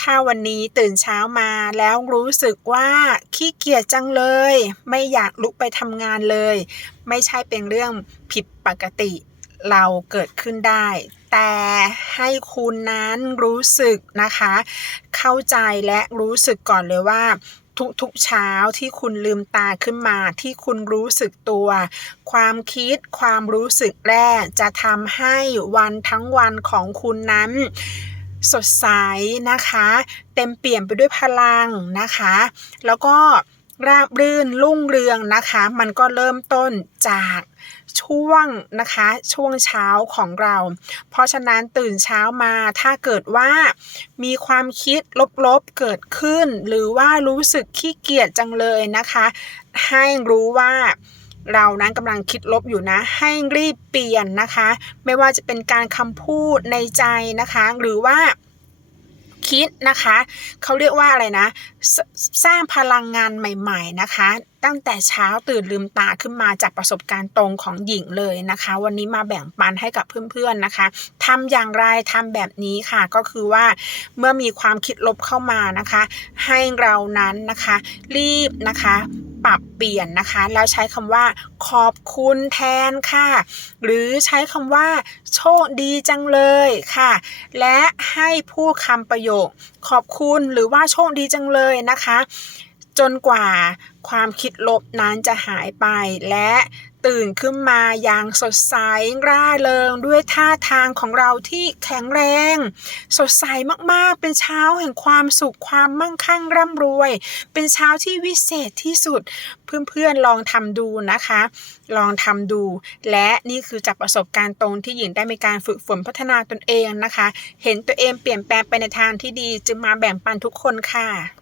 ถ้าวันนี้ตื่นเช้ามาแล้วรู้สึกว่าขี้เกียจจังเลย ไม่อยากลุกไปทำงานเลย ไม่ใช่เป็นเรื่องผิดปกติเราเกิดขึ้นได้ แต่ให้คุณนั้นรู้สึกนะคะ เข้าใจและรู้สึกก่อนเลยว่าทุกๆเช้าที่คุณลืมตาขึ้นมาที่คุณรู้สึกตัว ความคิดความรู้สึกแรกจะทำให้วันทั้งวันของคุณนั้น สดใสนะคะ เต็มเปี่ยมไปด้วยพลังนะคะ แล้วก็ราบรื่นรุ่งเรืองนะคะ มันก็เริ่มต้นจากช่วงนะคะช่วงเช้าของเรา เพราะฉะนั้นตื่นเช้ามาถ้าเกิดว่ามีความคิดลบๆเกิดขึ้น หรือว่ารู้สึกขี้เกียจจังเลยนะคะ ให้รู้ว่า เรานั้นกำลังคิดลบอยู่นะ ให้รีบเปลี่ยนนะคะ ไม่ว่าจะเป็นการคำพูดในใจนะคะ หรือว่าคิดนะคะเขาเรียกว่าอะไรนะสสร้างพลังงานใหม่ ๆนะคะ ตั้งแต่เช้าตื่นลืมตาขึ้นมาจากประสบการณ์ตรงของหญิงเลยนะคะ วันนี้มาแบ่งปันให้กับเพื่อนๆนะคะทำอย่างไรทำแบบนี้ค่ะก็คือว่าเมื่อมีความคิดลบเข้ามานะคะ ให้เรานั้นนะคะ รีบนะคะ ปรับเปลี่ยนนะคะ แล้วใช้คำว่า ขอบคุณแทนค่ะ หรือใช้คำว่า โชคดีจังเลยค่ะ และให้พูดคำประโยค ขอบคุณหรือว่าโชคดีจังเลยนะคะ จนกว่าความคิดลบนั้นจะหายไป และตื่นขึ้นมาอย่างสดใสร่าเริงด้วยท่าทางของเราที่แข็งแรง สดใสมากๆ เป็นเช้าแห่งความสุขความมั่งคั่งร่ำรวย เป็นเช้าที่วิเศษที่สุด เพื่อนๆลองทำดูนะคะ ลองทำดู และนี่คือจากประสบการณ์ตรงที่หญิงได้มีการฝึกฝนพัฒนาตนเองนะคะ เห็นตัวเองเปลี่ยนแปลงไปในทางที่ดีจึงมาแบ่งปันทุกคนค่ะ